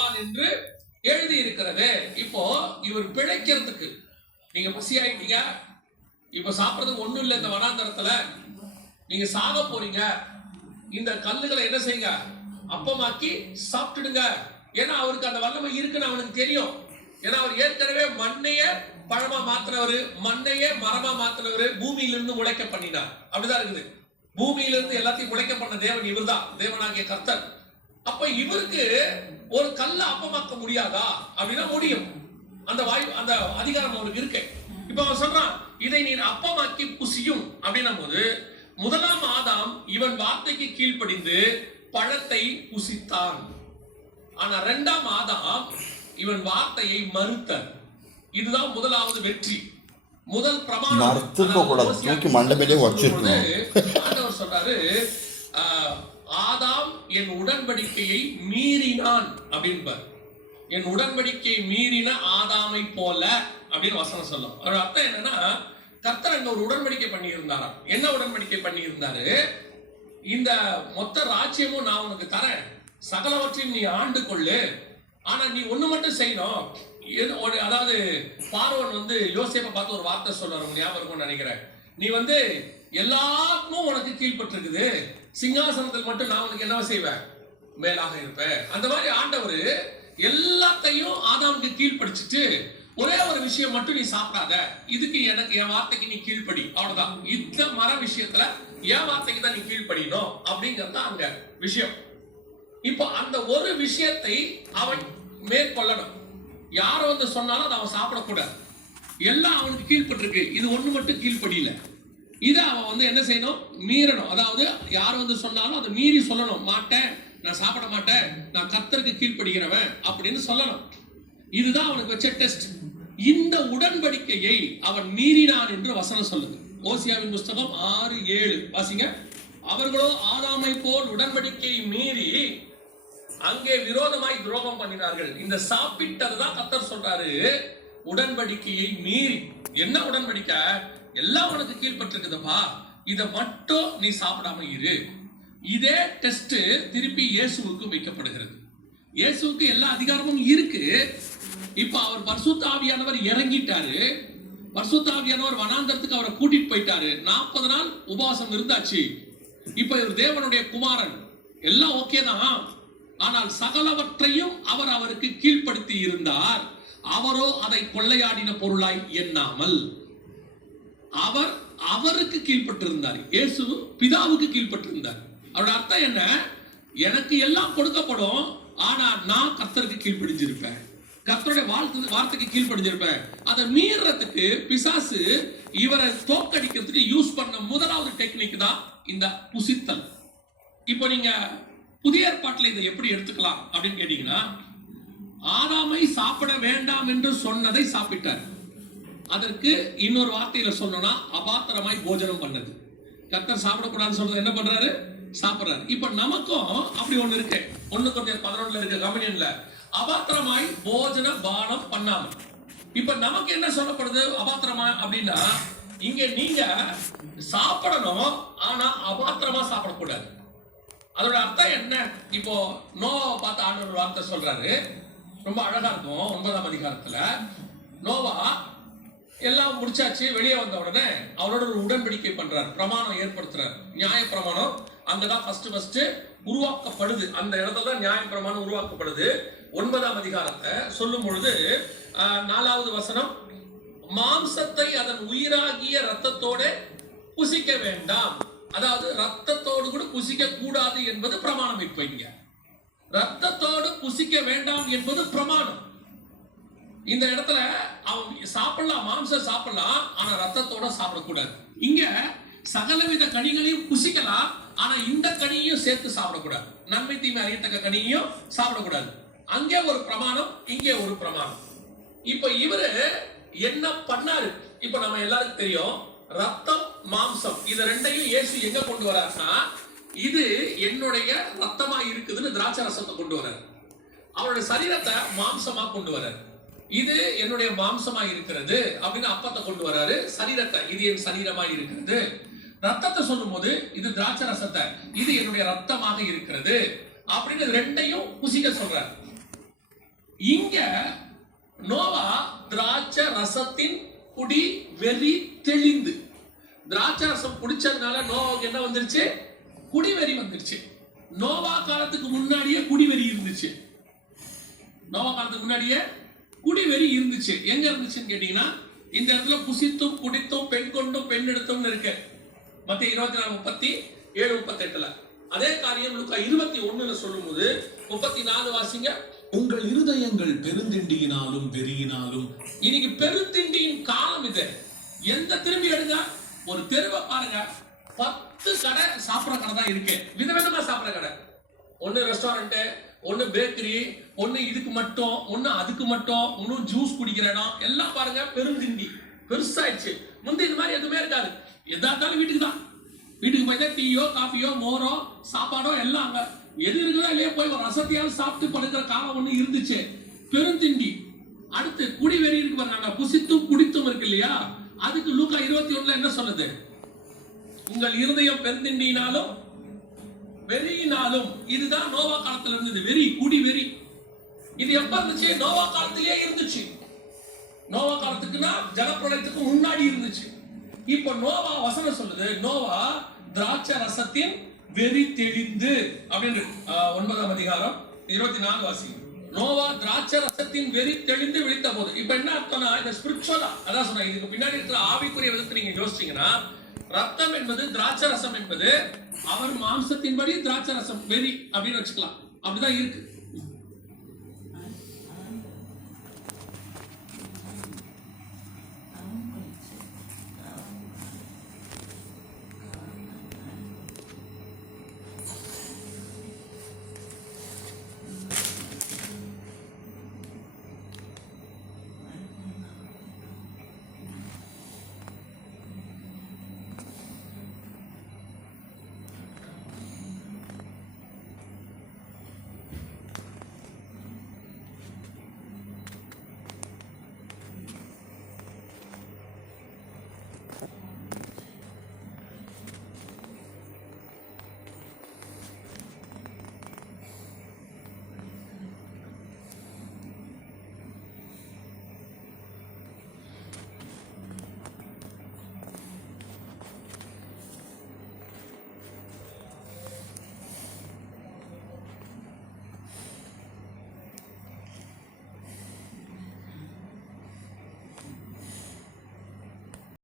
என்று எழுதி இருக்கிறது. இப்போ இவர் பிழைக்கிறதுக்கு நீங்க பசி ஆயிட்டீங்க, இப்ப சாப்பிடறதுக்கு ஒண்ணும் இல்லை, இந்த வனாந்தரத்துல நீங்க சாக போறீங்க, இந்த கல்லுகளை என்ன செய்யுங்க, அப்பமாக்கி சாப்பிட்டுடுங்க. ஏன்னா அவருக்கு அந்த வல்லமை இருக்குன்னு அவனுக்கு தெரியும். ஏன்னா அவர் ஏற்கனவே மண்ணையே பழமா மாத்தினவரு, மண்ணையே மரமா மாத்தினவரு, பூமியிலிருந்து முளைக்க பண்ணினார். அப்படிதான் இருக்குது. பூமியிலிருந்து எல்லாத்தையும் முளைக்க பண்ண தேவன் இவர்தான், தேவனாகிய கர்த்தர். அப்ப இவருக்கு ஒரு கல்ல அப்பமாக்க முடியாதா அப்படின்னா முடியும். அந்த வாய்ப்பு, அந்த அதிகாரம் அவருக்கு இருக்கு. இப்ப அவன் சொல்றான், இதை நீ அப்பமாக்கி புசியும் அப்படின்னும் போது, முதலாம் ஆதாம் இவன் வார்த்தைக்கு கீழ்ப்படிந்து பழத்தை புசித்தான். ஆனா இரண்டாம் ஆதாம் இவன் வார்த்தையை மறுத்தார். இதுதான் முதலாவது வெற்றி, முதல் பிரமாணம். ஆண்டவர் சொல்றாரு, ஆதாம் என் உடன்படிக்கையை மீறினான் அப்படின்பார். என் உடன்படிக்கையை மீறின ஆதாமை போல அப்படின்னு வசனம் சொல்லும். அதோட அர்த்தம் என்னன்னா, கர்த்தர் அங்க ஒரு உடன்படிக்கை பண்ணி இருந்தாராம். என்ன உடன்படிக்கை பண்ணி இருந்தாரு? இந்த மொத்த ராஜ்யமும் நான் உனக்கு தரேன், சகலவற்றையும் நீ ஆண்டு கொள்ளு, ஆனா நீ ஒண்ணு மட்டும் செய்யணும். அதாவது பார்வன் யோசேப்பை பார்த்து ஒரு வார்த்தை சொல்றாரு, ஞாபகம் இருக்கும்னு நினைக்கிறேன். நீ எல்லாருக்கும் உனக்கு கீழ்பட்டிருக்குது, சிங்காசனத்தில் மட்டும் நான் உனக்கு என்ன செய்வேன், மேலாக இருப்பேன். அந்த மாதிரி ஆண்டவர் எல்லாத்தையும் ஆதாமுக்கு கீழ்படிச்சிட்டு, ஒரே ஒரு விஷயம் மட்டும் நீ சாப்பிடாத, இதுக்கு எனக்கு என் வார்த்தைக்கு நீ கீழ்படி, அவ்வளவுதான். இந்த மர விஷயத்துல என் வார்த்தைக்கு தான் நீ கீழ்படினோம் அப்படிங்கறது அங்க விஷயம். இப்போ அந்த ஒரு விஷயத்தை அவன் மேற்கொள்ளணும். யாரோ சொன்னாலும் அதை அவன் சாப்பிடக்கூடாது. எல்லாம் அவனுக்கு கீழ்பட்டிருக்கு, இது ஒண்ணு மட்டும் கீழ்படியில. இதை அவன் என்ன செய்யணும், மீறணும். அதாவது யார் சொன்னாலும் அதை மீறி சொல்லணும். மாட்டேன், நான் சாப்பிட மாட்டேன், நான் கர்த்தருக்கு கீழ்படுகிறவன் அப்படின்னு சொல்லணும். இதுதான் அவனுக்கு வச்ச டெஸ்ட். இந்த உடன்படிக்கையை அவன் மீறினான் என்று வசனம் சொல்லுது. ஓசியாவின் புஸ்தகம் 6:7 வாசிங்க. அவர்களோ ஆதாமை போல் உடன்படிக்கையை மீறி அங்கே விரோதமாய் துரோகம் பண்ணினார்கள். இந்த சாப்பிட்டதுதான் கர்த்தர் சொல்றாரு, உடன்படிக்கையை மீறி. என்ன உடன்படிக்கை? எல்லாம் உனக்கு கீழ்பட்டிருக்குதுப்பா, இதை மட்டும் நீ சாப்பிடாம இரு. இதே டெஸ்ட் திருப்பி இயேசுவுக்கு வைக்கப்படுகிறது. இயேசுவுக்கு எல்லா அதிகாரமும் இருக்கு. இப்ப அவர் பரிசுத்த ஆவியானவர் இறங்கிட்டாரு. பரிசுத்த ஆவியானவர் வனாந்தரத்துக்கு அவரை கூட்டிட்டு போயிட்டாரு. 40 நாள் உபவாசம் இருந்தாச்சு. இப்ப இவர் தேவனுடைய குமாரன், எல்லாம் ஓகே தான். ஆனால் சகலவற்றையும் அவர் அவருக்கு கீழ்ப்படுத்தி இருந்தார். அவரோ அதை கொள்ளையாடின பொருளாய் எண்ணாமல் அவர் அவருக்கு கீழ்பட்டிருந்தார். இயேசு பிதாவுக்கு கீழ்பட்டிருந்தார். அவரோட அர்த்தம் என்ன? எனக்கு எல்லாம் கொடுக்கப்படும், ஆனா நான் கர்த்தருக்கு கீழ்ப்படிஞ்சிருப்பேன், கர்த்தருடைய வார்த்தைக்கு கீழ்ப்படிஞ்சிருப்பேன். அதை மீறதுக்கு பிசாசு இவரை தோக்கடிக்கிறதுக்கு யூஸ் பண்ண முதலாவது டெக்னிக் தான் இந்த புசித்தல். இப்போ நீங்க புதிய ஏற்பாட்டில் இதை எப்படி எடுத்துக்கலாம் அப்படின்னு கேட்டீங்கன்னா, ஆதாமை சாப்பிட வேண்டாம் என்று சொன்னதை சாப்பிட்டார். அதற்கு இன்னொரு வார்த்தையில சொல்லணும்னா அபாத்திரமாய் போஜனம் பண்ணது. கர்த்தர் சாப்பிடக்கூடாதுன்னு சொல்றது என்ன பண்றாரு, சாப்பிடுறாரு. இப்ப நமக்கும் அப்படி ஒண்ணு இருக்கு. 1 Corinthians 11 இருக்கு, கம்யூனியன்ல அபாத்திரமாய் போஜன பானம் பண்ணாம. இப்ப நமக்கு என்ன சொல்லப்படுது அபாத்திரமா அப்படின்னா, இங்க நீங்க சாப்பிடணும், ஆனா அபாத்திரமா சாப்பிடக்கூடாது. அதோட அர்த்தம் என்ன? இப்போ நோவாவை பார்த்து ஆண்டவர் வார்த்தை சொல்றாரு, ரொம்ப அழகா இருக்கும். 9ஆம் அதிகாரத்துல நோவா எல்லாம் முடிச்சாச்சு, வெளியே வந்த உடனே அவரோட ஒரு உடன்படிக்கை பண்றாரு, பிரமாணம் ஏற்படுத்துறாரு. நியாய பிரமாணம் அங்கதான் ஃபர்ஸ்ட் உருவாக்கப்படுது. அந்த இடத்துல தான் நியாய பிரமாணம் உருவாக்கப்படுது. 9ஆம் அதிகாரத்தை சொல்லும் பொழுது 4வது வசனம், மாம்சத்தை அதன் உயிராகிய ரத்தத்தோட புசிக்க வேண்டாம். அதாவது ரத்தத்தோடு கூட புசிக்க கூடாது என்பது பிரமாணம். இப்ப இங்க ரத்தத்தோடு புசிக்க வேண்டாம் என்பது பிரமாணம். இந்த இடத்துல அவன் சாப்பிடலாம், மாம்சம் சாப்பிடலாம், ஆனா ரத்தத்தோட சாப்பிடக்கூடாது. இங்க சகலவித கனிகளையும் புசிக்கலாம், ஆனா இந்த கனியையும் சேர்த்து சாப்பிடக்கூடாது. நன்மை தீமை அறியத்தக்க கனியையும் சாப்பிடக்கூடாது. அங்கே ஒரு பிரமாணம், இங்கே ஒரு பிரமாணம். இப்ப இவரு என்ன பண்ணாரு? இப்ப நம்ம எல்லாருக்கும் தெரியும், ரத்தம் மாம்சம் இது ரெண்டையும் இயேசு எங்க கொண்டு வராருன்னா, இது என்னுடைய ரத்தமா இருக்குதுன்னு திராட்சை ரசத்தை கொண்டு வராரு. அவருடைய சரீரத்தை மாம்சமா கொண்டு வராரு. இது என்னுடைய மாம்சமா இருக்கிறது அப்படின்னு அப்பத்தை கொண்டு வராரு. சரீரத்தை இது என் சரீரமா இருக்கிறது. ரத்தத்தை சொல்லும் போது இது திராட்சை ரசத்தை, இது என்னுடைய ரத்தமாக இருக்கிறது அப்படின்னு ரெண்டையும் புசிக்க சொல்றாரு. இங்க நோவா திராட்சை ரசத்தின் குடி வெறி தெளிந்து, திராட்சை ரசம் குடிச்சதுனால நோவாவுக்கு என்ன வந்துருச்சு? குடிவெறி வந்துருச்சு. நோவா காலத்துக்கு முன்னாடியே குடிவெறி இருந்துச்சு. நோவா காலத்துக்கு முன்னாடியே குடிவெறி இருந்துச்சு. எங்க இருந்துச்சுன்னு கேட்டீங்கன்னா, இந்த இடத்துல புசித்தும் குடித்தும் பெண் கொண்டும் பெண் எடுத்தும் இருக்கு. மத்திய 24:37-38. அதே காரியம் லூக்கா 21 சொல்லும்போது 34 வாசிங்க. உங்கள் இருதயங்கள் பெருந்திண்டியினாலும் வெறியினாலும். இன்னைக்கு பெருந்திண்டியின் காலம் இது. எந்த திரும்பி எடுங்க, ஒரு தெருவை பாருங்க, 10 கடை சாப்பிட்ற கடை தான் இருக்கு. விதவிதமா சாப்பிட்ற கடை. ஒன்னு ரெஸ்டாரண்ட், ஒன்னு பேக்கரி, ஒன்னு இதுக்கு மட்டும், ஒன்னு அதுக்கு மட்டும், ஒன்னு ஜூஸ் குடிக்கிற இடம், எல்லாம் பாருங்க பெருந்திண்டி பெருசாயிடுச்சு. முந்தைய இது மாதிரி எதுவுமே இருக்காது. எதா இருந்தாலும் வீட்டுக்கு தான். வீட்டுக்கு போய் தான் டீயோ காஃபியோ மோரோ சாப்பாடோ எல்லாம் அங்க எது இருக்குதோ இல்லையே போய் ஒரு ரசத்தையாவது சாப்பிட்டு படுக்கிற காலம் ஒண்ணு இருந்துச்சு. பெருந்திண்டி. அடுத்து குடிவெறி இருக்கு பாருங்க, புசித்தும் குடித்தும் இருக்கு இல்லையா? அதுக்கு லூக்கா 21 என்ன சொல்லுது? உங்கள் இருதயம் பெருந்திண்டினாலும் வெறியினாலும். இதுதான் நோவா காலத்துல இருந்தது. வெறி, குடி வெறி. இது எப்ப இருந்துச்சு? நோவா காலத்திலேயே இருந்துச்சு. நோவா காலத்துக்குன்னா ஜலப்பிரளயத்துக்கு முன்னாடி இருந்துச்சு. இப்ப நோவா வசனம் சொல்லுது, நோவா திராட்சை ரசத்தின் வெறி தெளிந்து அப்படின்னு 9ஆம் அதிகாரம் 24 வாசி. நோவா திராட்சை ரசத்தின் வெறி தெளிந்து விழித்த போது. இப்ப என்ன அர்த்தம்னா, இந்த ஸ்பிரிச்சுவலா அதான் சொன்னா, இதுக்கு பின்னாடி இருக்கிற ஆவிக்குரிய விதத்தை நீங்க யோசிச்சீங்கன்னா, ரத்தம் என்பது திராட்சை ரசம் என்பது அவர் மாம்சத்தின்படி திராட்சை ரசம் வெறி அப்படின்னு வச்சுக்கலாம். அப்படிதான் இருக்கு.